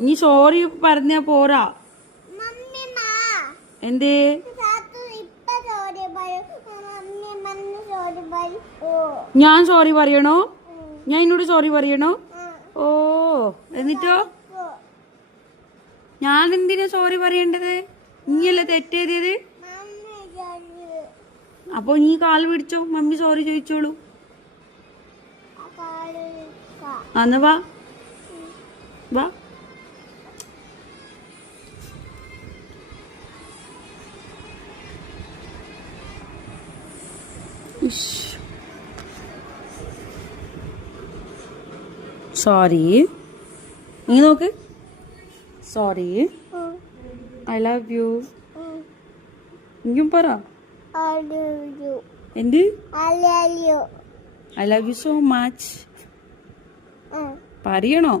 നീ സോറി പറഞ്ഞ പോരാ. എന്തേ? ഞാൻ സോറി പറയണോ? ഞാൻ എന്നോട് സോറി പറയണോ? ഓ, എന്നിട്ടോ ഞാൻ എന്തിനാ സോറി പറയേണ്ടത്? നീയല്ലേ തെറ്റേതിയത്. അപ്പൊ നീ കാല് പിടിച്ചോ, മമ്മി സോറി ചോദിച്ചോളൂ. അന്ന് വാ വാ. സോറി. നീ നോക്ക്. സോറി. I love you. ഇങ്ങും പറ. എന്ത്? I love you so much പറയണോ?